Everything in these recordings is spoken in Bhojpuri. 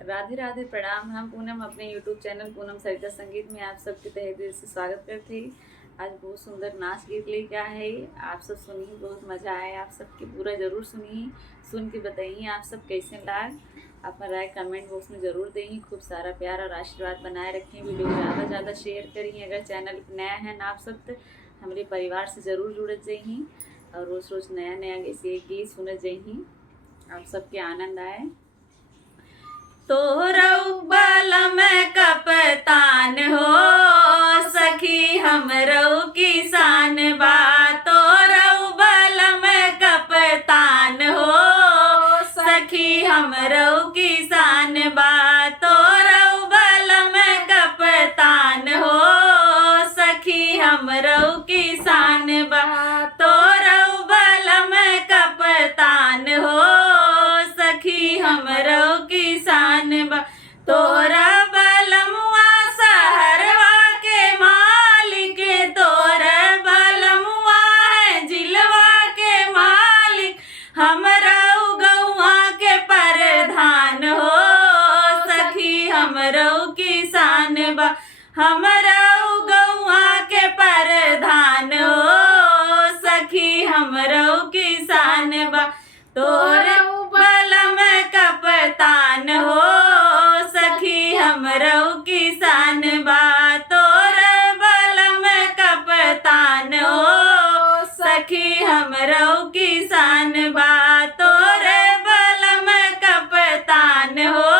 राधे राधे प्रणाम। हम पूनम अपने यूट्यूब चैनल पूनम सरिता संगीत में आप सबके तहे दिल से स्वागत करते हैं। आज बहुत सुंदर नाच गीत लेके आए हैं, आप सब सुनिए, बहुत मज़ा आए आप सबके, पूरा ज़रूर सुनिए, सुन के बताइए आप सब कैसे लाग। अपना राय कमेंट बॉक्स में ज़रूर दें। खूब सारा प्यार और आशीर्वाद बनाए रखें। वीडियो को ज़्यादा से ज़्यादा शेयर करिए। अगर चैनल पर नया है ना आप सब तो हमारे परिवार से ज़रूर जुड़त जाइए और रोज़ रोज़ नया नया ऐसे गीत सुनत जाइए। आप सबके आनंद आए। तोरऊ बलम कपतान हो सखी हमरऊ किसान बा। तोरऊ बलम कपतान हो सखी हमरऊ किसान बा। तोरऊ बलम कपतान हो सखी हमरऊ किसान बा। तोरऊ बलम कपतान हो सखी हमरऊ किसान बा। तोरा बलमुआ सहरवा के मालिक, तोरा बलमुआ है जिलवा के मालिक, हमरऊ गौआ के प्रधान हो सखी हमरऊ किसान बा। हमरऊ गौआ के प्रधान हो सखी हमरऊ किसान बा। तोरऊ बलम कपतान हो सखी हमरऊ किसान बा। तोर बलम कपतान हो सखी हमरऊ किसान बा। तोर बलम कपतान हो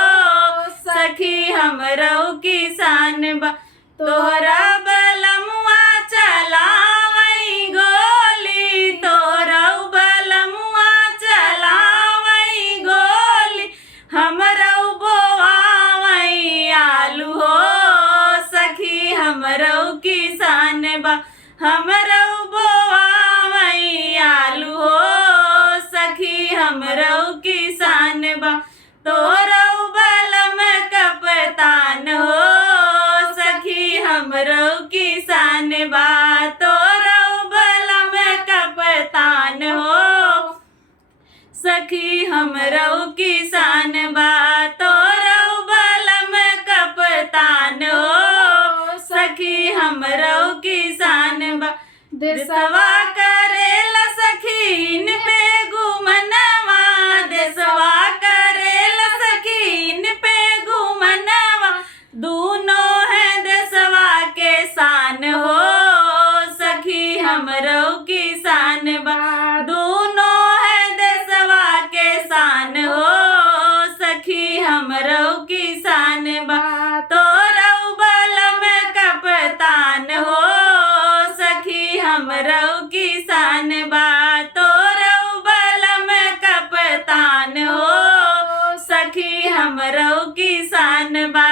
सखी हमरऊ किसान बा। तोरा बलमुआ चलावई गोली, तोरऊ बलमुआ चलावई गोली, हमरऊ बोआवई आलू हो सखी हमरऊ किसान बा। हमरऊ बोआवई आलू हो सखी हमरऊ किसान बा। तोरऊ बलम कपतान हो सखी हमरऊ किसान बा। तोरऊ बलम कपतान हो सखी हमरऊ किसान बा। तोरऊ बलम कपतान हो सखी हमरऊ किसान बा। देसवा करेला सखीन पे गुमनवा, देसवा करेला सखीन पे गुमनवा, दूनों है देसवा के शान हो सखी हमरऊ किसान बा। दूनों है देसवा के शान हो सखी हमरऊ किसान बा। तोरऊ बलम कपतान हो सखी हमरऊ किसान बा। तोरऊ बलम कपतान हो सखी हमरऊ किसान बा।